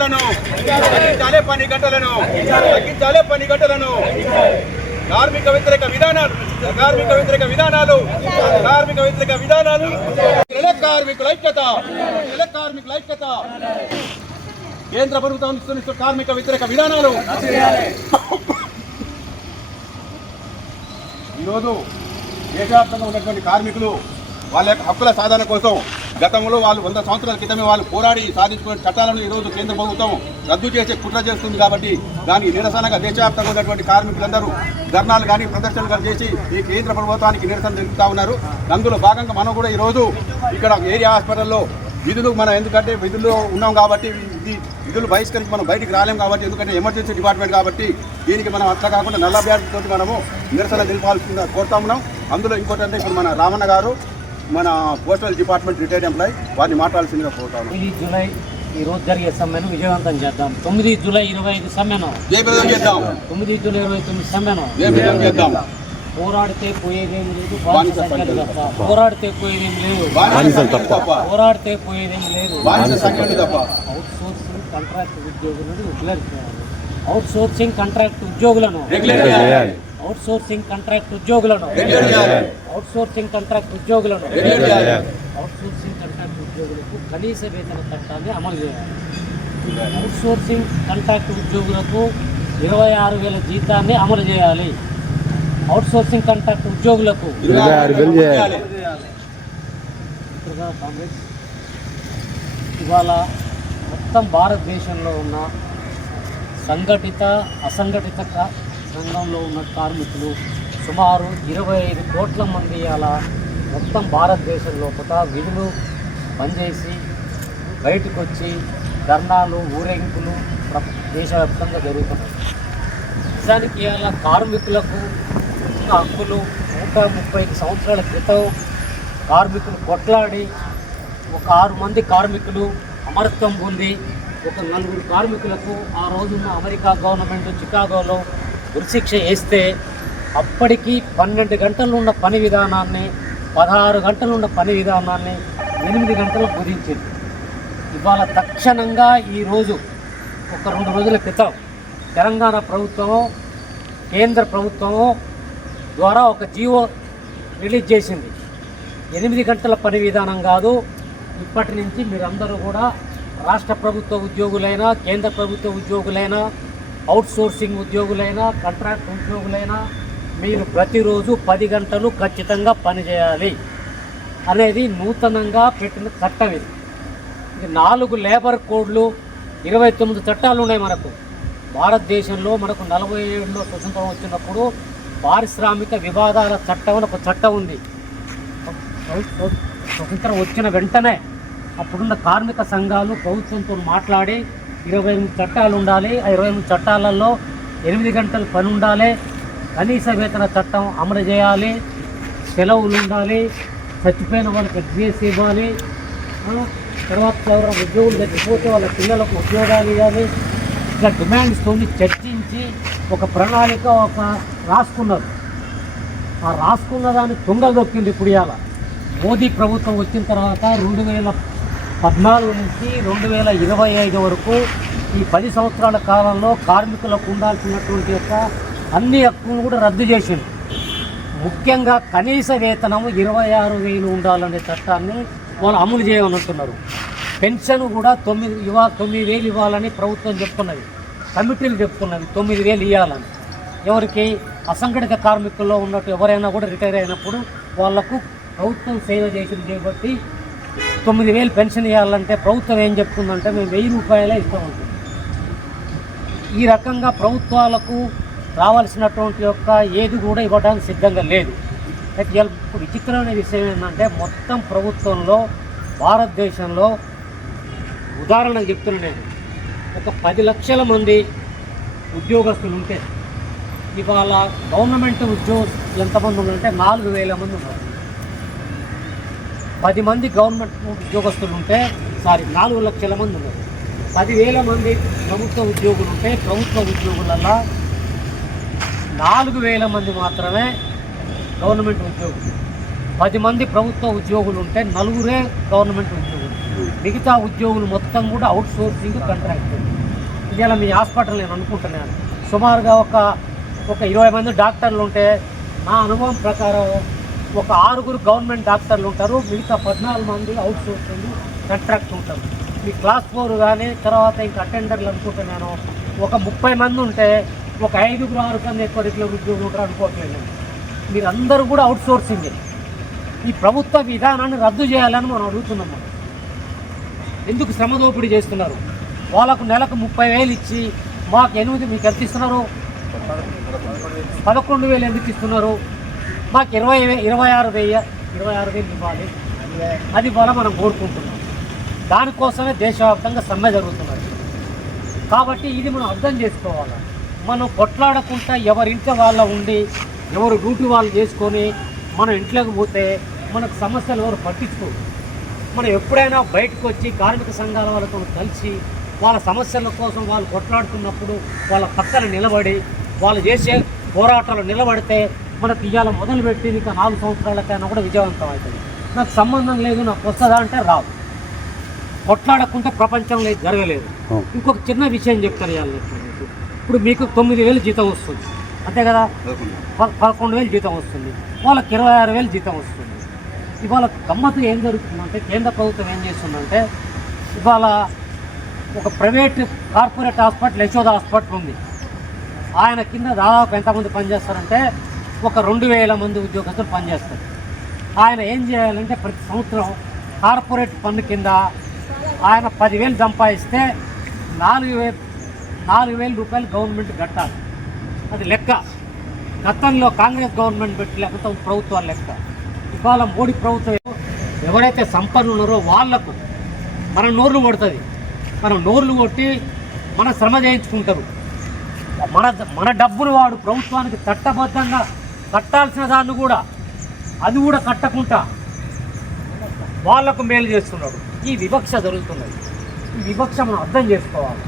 గంటలను తగ్గించాలి, పని గంటలను కార్మిక వ్యతిరేక విధానాలు కార్మికుల ఐక్యత కేంద్ర ప్రభుత్వం ఇస్తున్న కార్మిక వ్యతిరేక విధానాలు. ఈరోజు దేశవ్యాప్తంగా ఉన్నటువంటి కార్మికులు వాళ్ళ యొక్క హక్కుల సాధన కోసం గతంలో వాళ్ళు 100 సంవత్సరాల క్రితమే వాళ్ళు పోరాడి సాధించుకున్న చట్టాలను ఈరోజు కేంద్ర ప్రభుత్వం రద్దు చేసే కుట్ర చేస్తుంది. కాబట్టి దానికి నిరసనగా దేశవ్యాప్తంగా ఉన్నటువంటి కార్మికులందరూ ధర్నాలు కానీ ప్రదర్శనలు కానీ చేసి ఈ కేంద్ర ప్రభుత్వానికి నిరసన తెలుపుతా ఉన్నారు. అందులో భాగంగా మనం కూడా ఈరోజు ఇక్కడ ఏరియా హాస్పిటల్లో మనం ఎందుకంటే విధుల్లో ఉన్నాం కాబట్టి విధులు బహిష్కరించి మనం బయటికి రాలేం కాబట్టి, ఎందుకంటే ఎమర్జెన్సీ డిపార్ట్మెంట్ కాబట్టి దీనికి మనం అట్లా కాకుండా నల్ల బ్యాడ్జ్ తోటి మనము నిరసన తెలిపాల్సిందిగా కోరుతా ఉన్నాం. అందులో ఇంకోటి అంటే ఇప్పుడు మన రామన్న గారు మన పోస్టల్ డిపార్ట్మెంట్ రిటైర్డ్ ఎంప్లాయీ వారిని మాట్లాడాల్సిందిగా కోరుతాము. 9 జూలై ఈ రోజు జరిగే సమ్మెను విజయవంతం చేద్దాం. 9 జూలై 25 సమ్మెను జయప్రదం చేద్దాం. 9 జూలై 29 సమ్మెను జయప్రదం చేద్దాం. పోరాడితే పోయేదేమి లేదు, పోరాడితే పోయేదేమి లేదు, పోరాడితే పోయేదేమి లేదు. అవుట్ సోర్సింగ్ కాంట్రాక్ట్ ఉద్యోగులను అవుట్ సోర్సింగ్ కాంట్రాక్ట్ ఉద్యోగులకు కనీస వేతన చట్టాన్ని అమలు చేయాలి. అవుట్ సోర్సింగ్ కాంట్రాక్ట్ ఉద్యోగులకు 26,000 జీతాన్ని అమలు చేయాలి. అవుట్ సోర్సింగ్ కాంట్రాక్ట్ ఉద్యోగులకు ఇవాళ మొత్తం భారతదేశంలో ఉన్న సంఘటిత అసంఘటిత రంగంలో ఉన్న కార్మికులు సుమారు 25 కోట్ల మంది అలా మొత్తం భారతదేశం లోపల విధులు పనిచేసి బయటకు వచ్చి ధర్నాలు ఊరేగింపులు దేశవ్యాప్తంగా జరుగుతున్నాయి. నిజానికి అలా కార్మికులకు ఉన్న హక్కులు 135 సంవత్సరాల క్రితం కార్మికులు కొట్లాడి ఒక 6 మంది కార్మికులు అమరత్వం పొంది ఒక 4 కార్మికులకు ఆ రోజున్న అమెరికా గవర్నమెంట్ చికాగోలో ఉరిశిక్ష వేస్తే అప్పటికి 12 గంటలు ఉన్న పని విధానాన్ని 16 గంటలు ఉన్న పని విధానాన్ని 8 గంటలు కుదించింది. ఇవాళ తక్షణంగా ఈరోజు ఒక 2 రోజుల క్రితం తెలంగాణ ప్రభుత్వము కేంద్ర ప్రభుత్వము ద్వారా ఒక జీవో రిలీజ్ చేసింది. 8 గంటల పని విధానం కాదు, ఇప్పటి నుంచి మీరందరూ కూడా రాష్ట్ర ప్రభుత్వ ఉద్యోగులైనా కేంద్ర ప్రభుత్వ ఉద్యోగులైనా అవుట్ సోర్సింగ్ ఉద్యోగులైనా కాంట్రాక్ట్ ఉద్యోగులైనా మీరు ప్రతిరోజు 10 గంటలు ఖచ్చితంగా పనిచేయాలి అనేది నూతనంగా పెట్టిన చట్టం. ఇది 4 లేబర్ కోడ్లు 29 చట్టాలు ఉన్నాయి. మనకు భారతదేశంలో మనకు 47లో స్వతంత్రం వచ్చినప్పుడు పారిశ్రామిక వివాదాల చట్టం అని ఒక చట్టం ఉంది. స్వతంత్రం వచ్చిన వెంటనే అప్పుడున్న కార్మిక సంఘాలు ప్రభుత్వంతో మాట్లాడి 28 చట్టాలు ఉండాలి. ఆ 28 చట్టాలలో 8 గంటలు పని ఉండాలి, కనీస వేతన చట్టం అమలు చేయాలి, సెలవులు ఉండాలి, చచ్చిపోయిన వాళ్ళకి ఎగ్జిఎస్ ఇవ్వాలి, తర్వాత ఎవరైనా ఉద్యోగులు చచ్చిపోతే వాళ్ళ పిల్లలకు ఉద్యోగాలు ఇవ్వాలి. ఇట్లా డిమాండ్స్తో చర్చించి ఒక ప్రణాళిక రాసుకున్నారు. ఆ రాసుకున్న దాన్ని తుంగలు దొక్కింది. ఇప్పుడు ఇవాళ మోదీ ప్రభుత్వం వచ్చిన తర్వాత 2014 నుంచి 2025 వరకు ఈ 10 సంవత్సరాల కాలంలో కార్మికులకు ఉండాల్సినటువంటి యొక్క అన్ని హక్కులను కూడా రద్దు చేసింది. ముఖ్యంగా కనీస వేతనం 26,000 ఉండాలనే చట్టాన్ని వాళ్ళు అమలు చేయమంటున్నారు. పెన్షన్ కూడా 9,000 ఇవ్వాలని ప్రభుత్వం చెప్తున్నది, కమిటీలు చెప్తున్నది 9,000 ఇవ్వాలని. ఎవరికి అసంఘటిత కార్మికుల్లో ఉన్నట్టు ఎవరైనా కూడా రిటైర్ అయినప్పుడు వాళ్లకు ప్రభుత్వం సేవ చేసింది కాబట్టి 9,000 పెన్షన్ ఇవ్వాలంటే ప్రభుత్వం ఏం చెప్తుందంటే మేము 1,000 రూపాయలే ఇస్తామంటుంది. ఈ రకంగా ప్రభుత్వాలకు రావాల్సినటువంటి యొక్క ఏది కూడా ఇవ్వడానికి సిద్ధంగా లేదు. అయితే విచిత్రమైన విషయం ఏంటంటే మొత్తం ప్రభుత్వంలో భారతదేశంలో ఉదాహరణకు చెప్తున్నాను నేను, ఒక 10 లక్షల మంది ఉద్యోగస్తులు ఉంటే ఇవాళ గవర్నమెంట్ ఉద్యోగులు ఎంతమంది ఉన్నారంటే 4,000 మంది ఉన్నారు. 10 మంది గవర్నమెంట్ ఉద్యోగస్తులు ఉంటే 4 లక్షల మంది ఉన్నారు. 10,000 మంది ప్రభుత్వ ఉద్యోగులు ఉంటే ప్రభుత్వ ఉద్యోగులలో 4,000 మంది మాత్రమే గవర్నమెంట్ ఉద్యోగులు. 10 మంది ప్రభుత్వ ఉద్యోగులు ఉంటే 4 గవర్నమెంట్ ఉద్యోగులు. మిగతా ఉద్యోగులు మొత్తం కూడా అవుట్ సోర్సింగ్ కాంట్రాక్ట్. ఇవాళ మీ హాస్పిటల్ నేను అనుకుంటున్నాను సుమారుగా ఒక 20 మంది డాక్టర్లు ఉంటే నా అనుభవం ప్రకారం ఒక 6 గవర్నమెంట్ డాక్టర్లు ఉంటారు, మిగతా 14 మంది అవుట్ సోర్సింగ్ కాంట్రాక్ట్ ఉంటారు. మీ క్లాస్ 4 కానీ తర్వాత ఇంకా అటెండర్లు అనుకుంటున్నాను ఒక 30 మంది ఉంటే ఒక 5-6 కన్నా ఎక్కువ రెగ్యులర్ ఉద్యోగులు ఉంటారు అనుకోవట్లేదు. మీరందరూ కూడా అవుట్ సోర్సింగే. ఈ ప్రభుత్వ విధానాన్ని రద్దు చేయాలని మనం అడుగుతున్నాం. ఎందుకు శ్రమ దోపిడీ చేస్తున్నారు? వాళ్ళకు నెలకు 30,000 ఇచ్చి మాకు 8 మీకు ఎంత ఇస్తున్నారు? 11,000 ఎందుకు ఇస్తున్నారు? మాకు 26,000 ఇవ్వాలి. అది వల్ల మనం కోరుకుంటున్నాం. దానికోసమే దేశవ్యాప్తంగా సమ్మె జరుగుతున్నది. కాబట్టి ఇది మనం అర్థం చేసుకోవాలి. మనం కొట్లాడకుండా ఎవరింట్లో వాళ్ళ ఉండి ఎవరు డ్యూటీ వాళ్ళు చేసుకొని మనం ఇంట్లోకి పోతే మనకు సమస్యలు ఎవరు పట్టించుకోరు. మనం ఎప్పుడైనా బయటకు వచ్చి కార్మిక సంఘాల వాళ్ళతో కలిసి వాళ్ళ సమస్యల కోసం వాళ్ళు కొట్లాడుతున్నప్పుడు వాళ్ళ పక్కన నిలబడి వాళ్ళు చేసే పోరాటాలు నిలబడితే మనకు ఇవాళ మొదలుపెట్టి ఇంకా 4 సంవత్సరాలకైనా కూడా విజయవంతం అవుతుంది. నాకు సంబంధం లేదు, నాకు వస్తుందా అంటే రావు. కొట్లాడకుండా ప్రపంచంలో ఇది జరగలేదు. ఇంకొక చిన్న విషయం చెప్తాను ఇవాళ. ఇప్పుడు మీకు 9,000 జీతం వస్తుంది అంతే కదా, 11,000 జీతం వస్తుంది, వాళ్ళకి 26,000 జీతం వస్తుంది. ఇవాళ గమ్మత్తు ఏం జరుగుతుందంటే కేంద్ర ప్రభుత్వం ఏం చేస్తుందంటే ఇవాళ ఒక private corporate hospital Yashoda hospital ఉంది. ఆయన కింద దాదాపు ఎంతమంది పనిచేస్తారంటే ఒక 2,000 మంది ఉద్యోగస్తులు పనిచేస్తారు. ఆయన ఏం చేయాలంటే ప్రతి సంవత్సరం కార్పొరేట్ పన్ను కింద ఆయన 10,000 సంపాదిస్తే 4,000 రూపాయలు గవర్నమెంట్ కట్టాలి. అది లెక్క. గతంలో కాంగ్రెస్ గవర్నమెంట్ పెట్టి లేకపోతే ప్రభుత్వాల లెక్క. ఇవాళ మోడీ ప్రభుత్వం ఎవరైతే సంపన్నులు ఉన్నారో వాళ్లకు మన నోర్లు కొడుతుంది. మనం నోర్లు కొట్టి మన శ్రమ చేయించుకుంటారు. మన డబ్బులు వాడు ప్రభుత్వానికి చట్టబద్ధంగా కట్టాల్సిన దాన్ని కూడా అది కూడా కట్టకుండా వాళ్లకు మేలు చేస్తున్నాడు. ఈ వివక్ష జరుగుతున్నది. ఈ వివక్ష మనం అర్థం చేసుకోవాలి.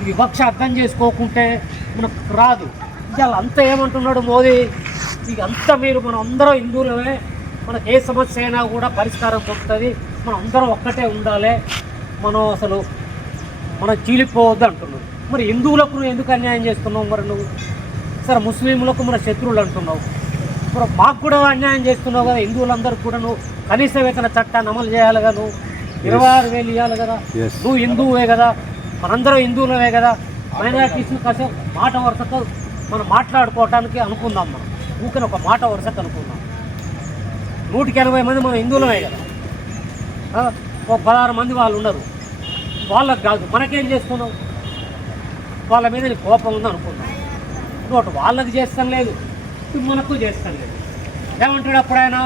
ఈ వివక్ష అర్థం చేసుకోకుంటే మనకు రాదు. ఇవాళ అంతా ఏమంటున్నాడు మోదీ, ఇక అంతా మనం అందరం హిందువులమే, మనకు ఏ సమస్య అయినా కూడా పరిష్కారం దొరుకుతుంది, మనం అందరం ఒక్కటే ఉండాలి, మనం చీలిపోవద్దు అంటున్నాడు. మరి హిందువులకు నువ్వు ఎందుకు అన్యాయం చేస్తున్నావు? మరి నువ్వు సరే ముస్లింలకు మన శత్రువులు అంటున్నావు, మరి మాకు కూడా అన్యాయం చేస్తున్నావు కదా. హిందువులందరికీ కూడా నువ్వు కనీస వేతన చట్టాన్ని అమలు చేయాలి కదా, నువ్వు 26,000 ఇవ్వాలి కదా, నువ్వు హిందువువే కదా, మనందరం హిందువులమే కదా. మైనారిటీస్ని కాసేపు మాట వరుసతో మనం మాట్లాడుకోవటానికి అనుకుందాం. మనం ఊరికనే ఒక మాట వరుసకు అనుకుందాం. 180 మంది మనం హిందువులమే కదా, ఒక 16 మంది వాళ్ళు ఉన్నారు, వాళ్ళకి కాదు మనకేం చేస్తున్నావు? వాళ్ళ మీద కోపం ఉంది అనుకుందాం. ఇంకోటి వాళ్ళకి చేస్తాం లేదు, మనకు చేస్తాం లేదు. ఏమంటాడు అప్పుడైనా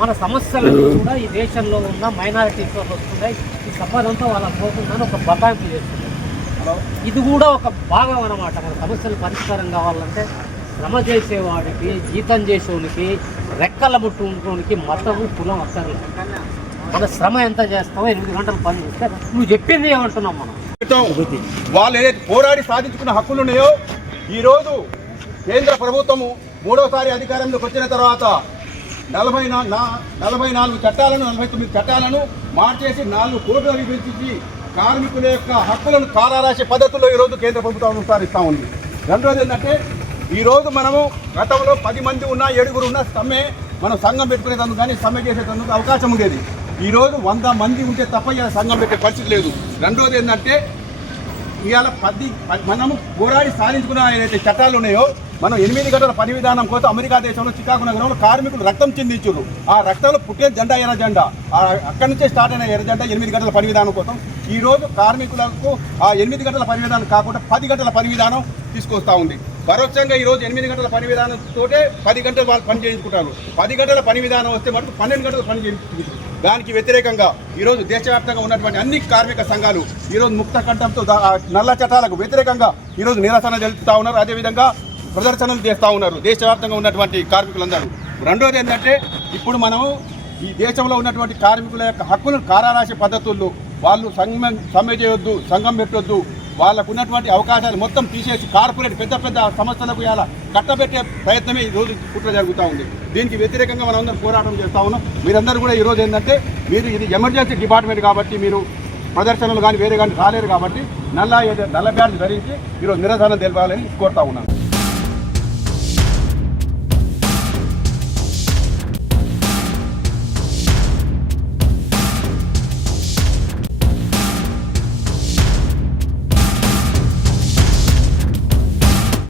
మన సమస్యలు కూడా ఈ దేశంలో ఉన్న మైనారిటీస్ వాళ్ళు వస్తున్నాయి, ఈ సంపదంతా వాళ్ళకి పోతుందని ఒక బతాయింపు చేస్తుంది. ఇది కూడా ఒక భాగం అన్నమాట. మన సమస్యలు పరిష్కారం కావాలంటే శ్రమ చేసేవాడికి, జీతం చేసేవాడికి, రెక్కల ముట్టుకోనికి మతము కులం అక్కర్లేదు. మన శ్రమ ఎంత చేస్తావో 8 గంటలు పని చేస్తే నువ్వు చెప్పింది ఏమంటున్నాం మనం. వాళ్ళు ఏదైతే పోరాడి సాధించుకున్న హక్కులు ఉన్నాయో ఈరోజు కేంద్ర ప్రభుత్వము 3వసారి అధికారంలోకి వచ్చిన తర్వాత 44 చట్టాలను 49 చట్టాలను మార్చేసి 4 కోట్ల విభజించి కార్మికుల యొక్క హక్కులను కాలరాసే పద్ధతుల్లో ఈరోజు కేంద్ర ప్రభుత్వం అనుసరిస్తూ ఉంది. రెండోది ఏంటంటే ఈరోజు మనము గతంలో 10 మంది ఉన్నా 7 ఉన్నా సమ్మె మనం సంఘం పెట్టుకునేందుకు కానీ సమ్మె చేసేందుకు అవకాశం ఉండేది. ఈరోజు 100 మంది ఉంటే తప్ప ఇలా సంఘం పెట్టే పరిస్థితి లేదు. రెండోది ఏంటంటే ఇవాళ మనము పోరాడి సాధించుకున్న ఏదైతే చట్టాలు ఉన్నాయో మనం 8 గంటల పని విధానం కోసం అమెరికా దేశంలో చికాగో నగరంలో కార్మికులు రక్తం చిందించారు. ఆ రక్తంలో పుట్టే జెండా ఎర్ర జెండా, అక్కడి నుంచే స్టార్ట్ అయిన ఎర్ర జెండా 8 గంటల పని విధానం కోసం. ఈరోజు కార్మికులకు ఆ 8 గంటల పని విధానం కాకుండా 10 గంటల పని విధానం తీసుకొస్తూ ఉంది. పరోక్షంగా ఈరోజు 8 గంటల పని విధానంతో 10 గంటలు వాళ్ళు పని చేయించుకుంటారు. 10 గంటల పని విధానం వస్తే మటుకు 12 గంటలు పని చేయించుకుంటారు. దానికి వ్యతిరేకంగా ఈరోజు దేశవ్యాప్తంగా ఉన్నటువంటి అన్ని కార్మిక సంఘాలు ఈరోజు ముక్త కంఠంతో నల్ల చట్టాలకు వ్యతిరేకంగా ఈరోజు నిరసన జరుపుతూ ఉన్నారు. అదేవిధంగా ప్రదర్శనలు చేస్తూ ఉన్నారు దేశవ్యాప్తంగా ఉన్నటువంటి కార్మికులందరూ. రెండోది ఏంటంటే ఇప్పుడు మనము ఈ దేశంలో ఉన్నటువంటి కార్మికుల యొక్క హక్కులను కాలరాసే పద్ధతుల్లో వాళ్ళు సమ్మె చేయొద్దు, సంఘం పెట్టొద్దు, వాళ్ళకు ఉన్నటువంటి అవకాశాలు మొత్తం తీసేసి కార్పొరేట్ పెద్ద పెద్ద సంస్థలకు ఇలా కట్టబెట్టే ప్రయత్నమే ఈ రోజు కుట్ర జరుగుతూ ఉంది. దీనికి వ్యతిరేకంగా మనం అందరం పోరాటం చేస్తూ ఉన్నాం. మీరందరూ కూడా ఈరోజు ఏంటంటే మీరు ఇది ఎమర్జెన్సీ డిపార్ట్మెంట్ కాబట్టి మీరు ప్రదర్శనలు కానీ వేరే కానీ రాలేరు కాబట్టి నల్ల బ్యాడ్జ్ ధరించి ఈరోజు నిరసన తెలపాలని కోరుతా ఉన్నాను.